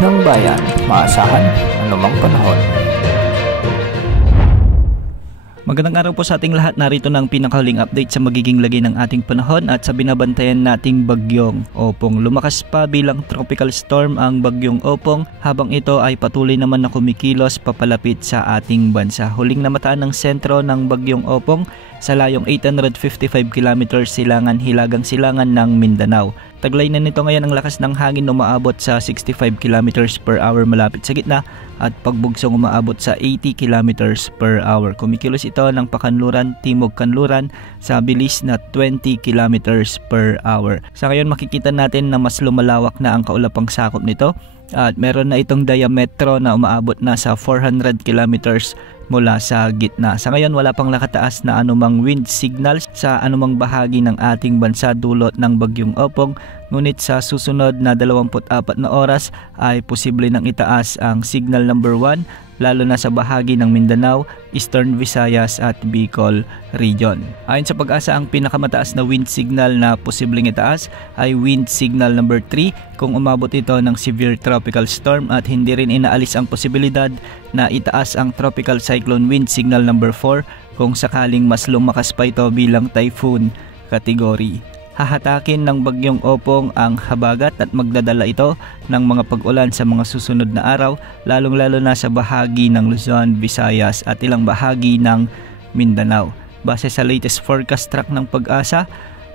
ng bayan, maasahan anumang panahon. Magandang araw po sa ating lahat. Narito na ang pinakahuling update sa magiging lagay ng ating panahon at sa binabantayan nating bagyong Opong. Lumakas pa bilang tropical storm ang bagyong Opong habang ito ay patuloy naman na kumikilos papalapit sa ating bansa. Huling namataan ng sentro ng bagyong Opong sa layong 855 km silangan-hilagang silangan ng Mindanao. Taglay na nito ngayon ang lakas ng hangin na umaabot sa 65 km per hour malapit sa gitna at pagbugsong umaabot sa 80 km per hour. Kumikilos ito ng pakanluran, timog kanluran sa bilis na 20 km per hour. Sa ngayon makikita natin na mas lumalawak na ang kaulapang sakop nito at meron na itong diametro na umaabot na sa 400 kilometers mula sa gitna. Sa ngayon wala pang nakataas na anumang wind signals sa anumang bahagi ng ating bansa dulot ng bagyong Opong, ngunit sa susunod na 24 na oras ay posible nang itaas ang signal number 1 lalo na sa bahagi ng Mindanao, Eastern Visayas at Bicol region. Ayon sa Pag-asa, ang pinakamataas na wind signal na posibleng itaas ay wind signal number 3 kung umabot ito ng severe tropical storm at hindi rin inaalis ang posibilidad na itaas ang tropical cyclone wind signal number 4 kung sakaling mas lumakas pa ito bilang typhoon category. Hahatakin ng bagyong Opong ang habagat at magdadala ito ng mga pag-ulan sa mga susunod na araw, lalong-lalo na sa bahagi ng Luzon, Visayas at ilang bahagi ng Mindanao. Base sa latest forecast track ng Pag-asa,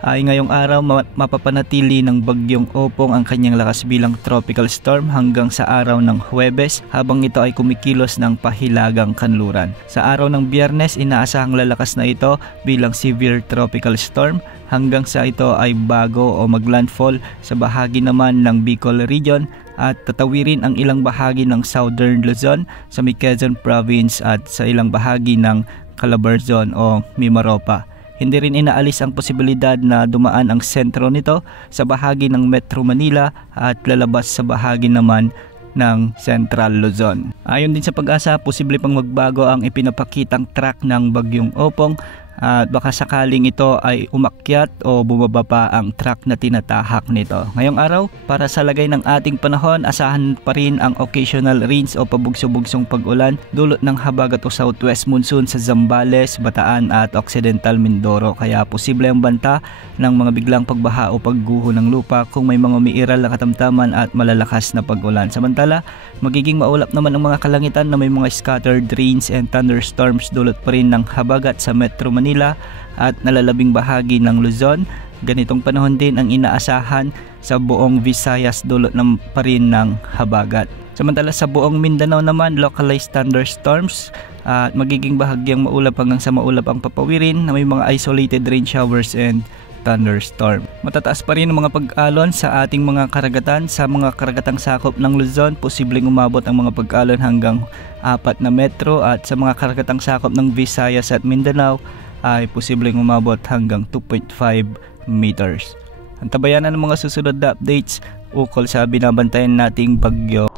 ay ngayong araw mapapanatili ng bagyong Opong ang kanyang lakas bilang tropical storm hanggang sa araw ng Huwebes habang ito ay kumikilos ng pahilagang kanluran. Sa araw ng Biyernes, inaasahang lalakas na ito bilang severe tropical storm hanggang sa ito ay bago o maglandfall sa bahagi naman ng Bicol region at tatawirin ang ilang bahagi ng Southern Luzon sa Quezon Province at sa ilang bahagi ng Calabarzon o Mimaropa. Hindi rin inaalis ang posibilidad na dumaan ang sentro nito sa bahagi ng Metro Manila at lalabas sa bahagi naman ng Central Luzon. Ayon din sa Pag-asa, posible pang magbago ang ipinapakitang track ng bagyong Opong at baka sakaling ito ay umakyat o bumaba pa ang track na tinatahak nito. Ngayong araw, para sa lagay ng ating panahon, asahan pa rin ang occasional rains o pabugso-bugsong pag-ulan dulot ng habagat o southwest monsoon sa Zambales, Bataan at Occidental Mindoro. Kaya posible ang banta ng mga biglang pagbaha o pagguho ng lupa kung may mga umiiral na katamtaman at malalakas na pag-ulan. Samantala, magiging maulap naman ang mga kalangitan na may mga scattered rains and thunderstorms dulot pa rin ng habagat sa Metro Manila at nalalabing bahagi ng Luzon. Ganitong panahon din ang inaasahan sa buong Visayas dulot pa rin ng habagat. Samantala sa buong Mindanao naman, localized thunderstorms at magiging bahagyang maulap hanggang sa maulap ang papawirin na may mga isolated rain showers and thunderstorm. Matataas pa rin ang mga pag-alon sa ating mga karagatan. Sa mga karagatang sakop ng Luzon, posibleng umabot ang mga pag-alon hanggang 4 na metro at sa mga karagatang sakop ng Visayas at Mindanao ay posibleng umabot hanggang 2.5 meters. Antabayan na ng mga susunod na updates ukol sa binabantayan nating bagyo.